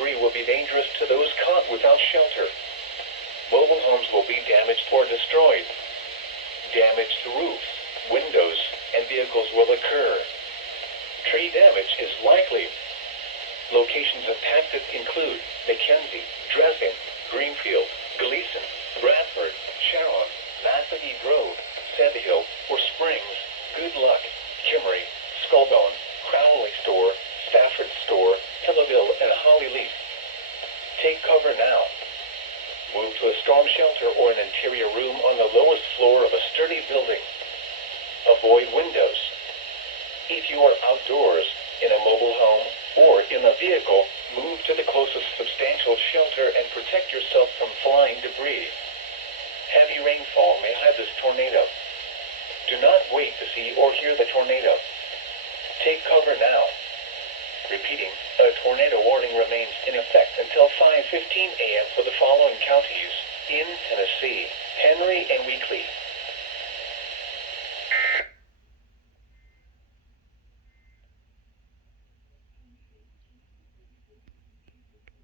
debris will be dangerous to those caught without shelter. Mobile homes will be damaged or destroyed. Damage to roofs, windows, and vehicles will occur. Tree damage is likely. Locations impacted include McKenzie, Dresden, Greenfield, Gleason, Bradford, Sharon, Massey Grove, Sandy Hill, or Springs, Good Luck, Kimmery, Skullbone, Crowley Store, Stafford Store, Tillaville, and Hollyleaf. Take cover now. Move to a storm shelter or an interior room on the lowest floor of a sturdy building. Avoid windows. If you are outdoors, in a mobile home, or in a vehicle, move to the closest substantial shelter and protect yourself from flying debris. Heavy rainfall may hide this tornado. Do not wait to see or hear the tornado. Take cover now. Repeating, a tornado warning remains in effect until 5:15 a.m. for the following counties in Tennessee: Henry and Weakley,